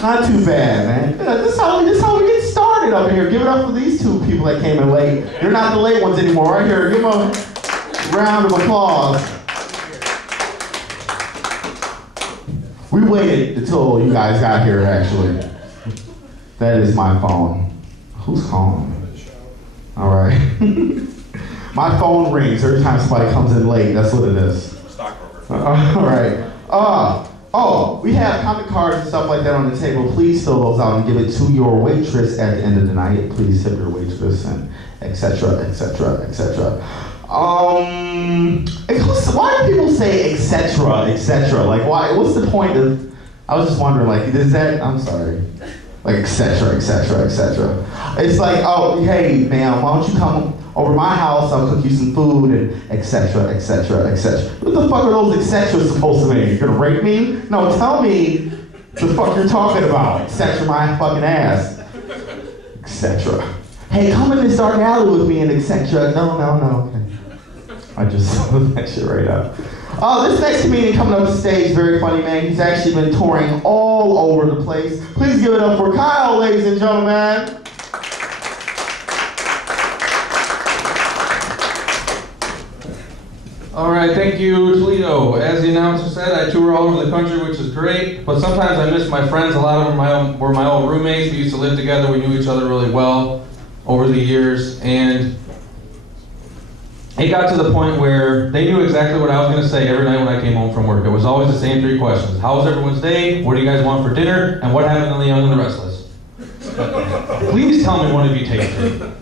Not too bad, man. Yeah, this is how we get started up here. Give it up for these two people that came in late. You're not the late ones anymore. Right here, give them a round of applause. We waited until you guys got here, actually. That is my phone. Who's calling me? All right. My phone rings every time somebody comes in late. That's what it is. Stockbroker. All right. We have comment cards and stuff like that on the table. Please fill those out and give it to your waitress at the end of the night. Please tip your waitress and etc. etc. etc. Why do people say etc. etc.? Like, why? What's the point of? I was just wondering. Like, is that? I'm sorry. Like etc. etc. etc. It's like, oh, hey, ma'am, why don't you come over my house? I'll cook you some food and etc. etc. etc. What the fuck are those etc. supposed to mean? You're gonna rape me? No, tell me the fuck you're talking about. Etc. my fucking ass. Etc. Hey, come in this dark alley with me and etc. No. Okay. I just looked that shit right up. This next comedian coming up the stage, very funny man. He's actually been touring all over the place. Please give it up for Kyle, ladies and gentlemen. All right, thank you, Toledo. As the announcer said, I tour all over the country, which is great, but sometimes I miss my friends. A lot of them were my old roommates. We used to live together. We knew each other really well over the years, and it got to the point where they knew exactly what I was going to say every night when I came home from work. It was always the same three questions. How was everyone's day? What do you guys want for dinner? And what happened on the Young and the Restless? Please tell me one of you tasted it.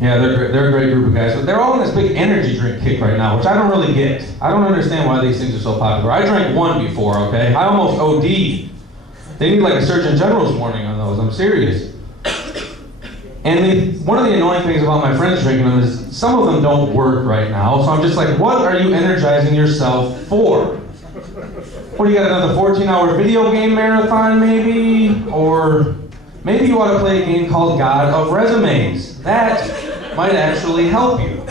Yeah, they're a great group of guys, but they're all in this big energy drink kick right now, which I don't really get. I don't understand why these things are so popular. I drank one before, okay? I almost OD'd. They need like a Surgeon General's warning on those, I'm serious. And one of the annoying things about my friends drinking them is some of them don't work right now, so I'm just like, what are you energizing yourself for? What, do you got another 14-hour video game marathon maybe? Or maybe you want to play a game called God of Resumes. That might actually help you.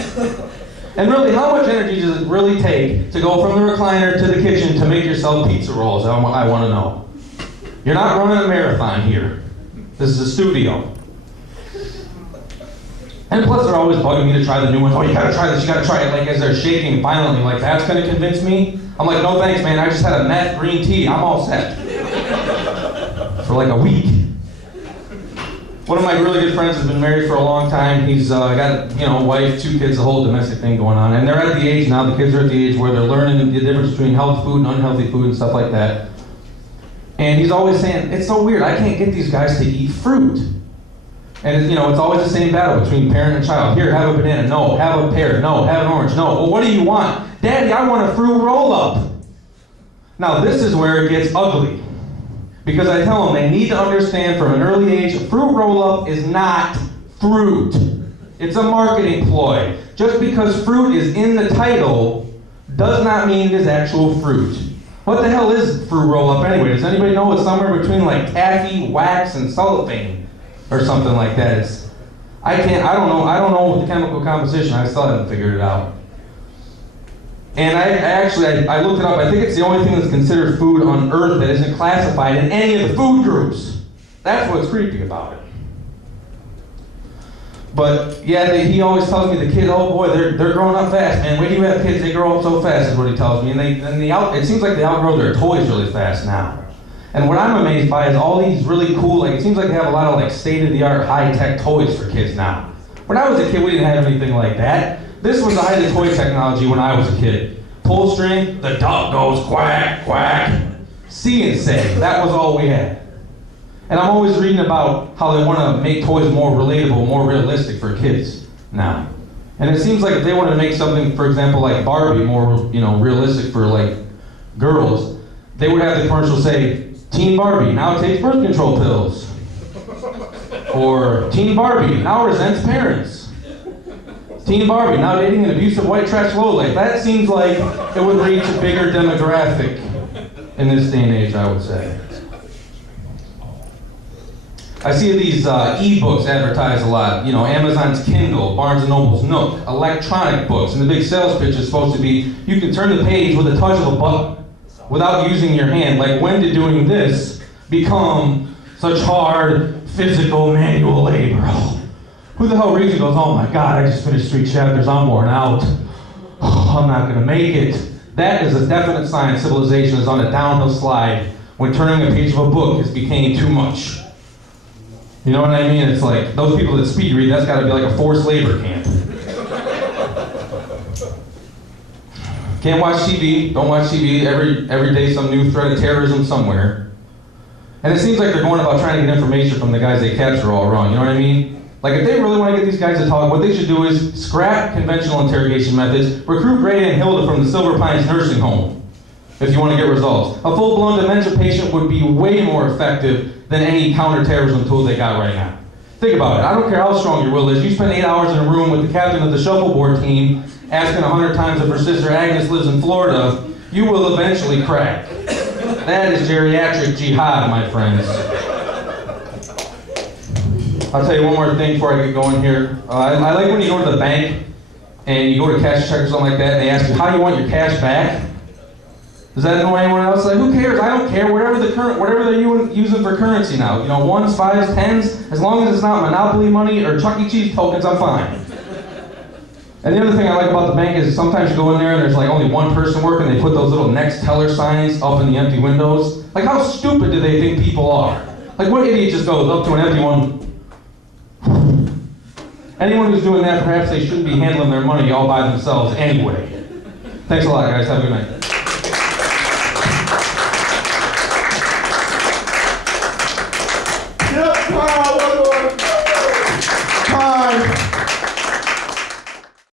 And really, how much energy does it really take to go from the recliner to the kitchen to make yourself pizza rolls? I want to know. You're not running a marathon here. This is a studio. And plus, they're always bugging me to try the new ones. Oh, you gotta try this, you gotta try it. Like, as they're shaking violently, like, that's gonna convince me? I'm like, no thanks, man. I just had a meth green tea. I'm all set. For like a week. One of my really good friends has been married for a long time. He's got, a wife, 2 kids, the whole domestic thing going on. And they're at the age now, the kids are at the age where they're learning the difference between healthy food and unhealthy food and stuff like that. And he's always saying, it's so weird, I can't get these guys to eat fruit. And it's always the same battle between parent and child. Here, have a banana. No. Have a pear. No. Have an orange. No. Well, what do you want? Daddy, I want a fruit roll-up. Now, this is where it gets ugly. Because I tell them they need to understand from an early age, a fruit roll-up is not fruit. It's a marketing ploy. Just because fruit is in the title does not mean it is actual fruit. What the hell is fruit roll-up anyway? Does anybody know? It's somewhere between like taffy, wax, and cellophane. Or something like that. I don't know the chemical composition. I still haven't figured it out. And I looked it up. I think it's the only thing that's considered food on Earth that isn't classified in any of the food groups. That's what's creepy about it. But yeah, he always tells me the kid, oh boy, they're growing up fast, man. Wait till you have kids, they grow up so fast, is what he tells me. And it seems like they outgrow their toys really fast now. And what I'm amazed by is all these really cool, it seems like they have a lot of state-of-the-art high-tech toys for kids now. When I was a kid, we didn't have anything like that. This was the height of toy technology when I was a kid. Pull string, the duck goes quack, quack. See and say, that was all we had. And I'm always reading about how they want to make toys more relatable, more realistic for kids now. And it seems like if they wanted to make something, for example, like Barbie, more realistic for girls, they would have the commercial say, Teen Barbie now takes birth control pills. Or Teen Barbie now resents parents. Teen Barbie now dating an abusive white trash lowlife. That seems like it would reach a bigger demographic in this day and age, I would say. I see these e-books advertised a lot. Amazon's Kindle, Barnes & Noble's Nook, electronic books. And the big sales pitch is supposed to be, you can turn the page with a touch of a button. without using your hand? Like, when did doing this become such hard, physical, manual labor? Who the hell reads and goes, oh my God, I just finished 3 chapters, I'm worn out. I'm not gonna make it. That is a definite sign civilization is on a downhill slide when turning a page of a book is becoming too much. You know what I mean? It's like, those people that speed read, that's gotta be like a forced labor camp. Can't watch TV, don't watch TV, every day some new threat of terrorism somewhere. And it seems like they're going about trying to get information from the guys they capture all wrong, you know what I mean? Like, if they really want to get these guys to talk, what they should do is scrap conventional interrogation methods, recruit Grady and Hilda from the Silver Pines nursing home, if you want to get results. A full-blown dementia patient would be way more effective than any counterterrorism tool they got right now. Think about it. I don't care how strong your will is. You spend 8 hours in a room with the captain of the shuffleboard team, asking 100 times if her sister Agnes lives in Florida, you will eventually crack. That is geriatric jihad, my friends. I'll tell you one more thing before I get going here. I like when you go to the bank and you go to cash check or something like that and they ask you, how do you want your cash back? Does that annoy anyone else? Like, who cares? I don't care. Whatever they're using for currency now. You know, 1s, 5s, 10s. As long as it's not Monopoly money or Chuck E. Cheese tokens, I'm fine. And the other thing I like about the bank is sometimes you go in there and there's like only one person working. They put those little next teller signs up in the empty windows. Like, how stupid do they think people are? Like, what idiot just goes up to an empty one? Anyone who's doing that, perhaps they shouldn't be handling their money all by themselves anyway. Thanks a lot, guys. Have a good night.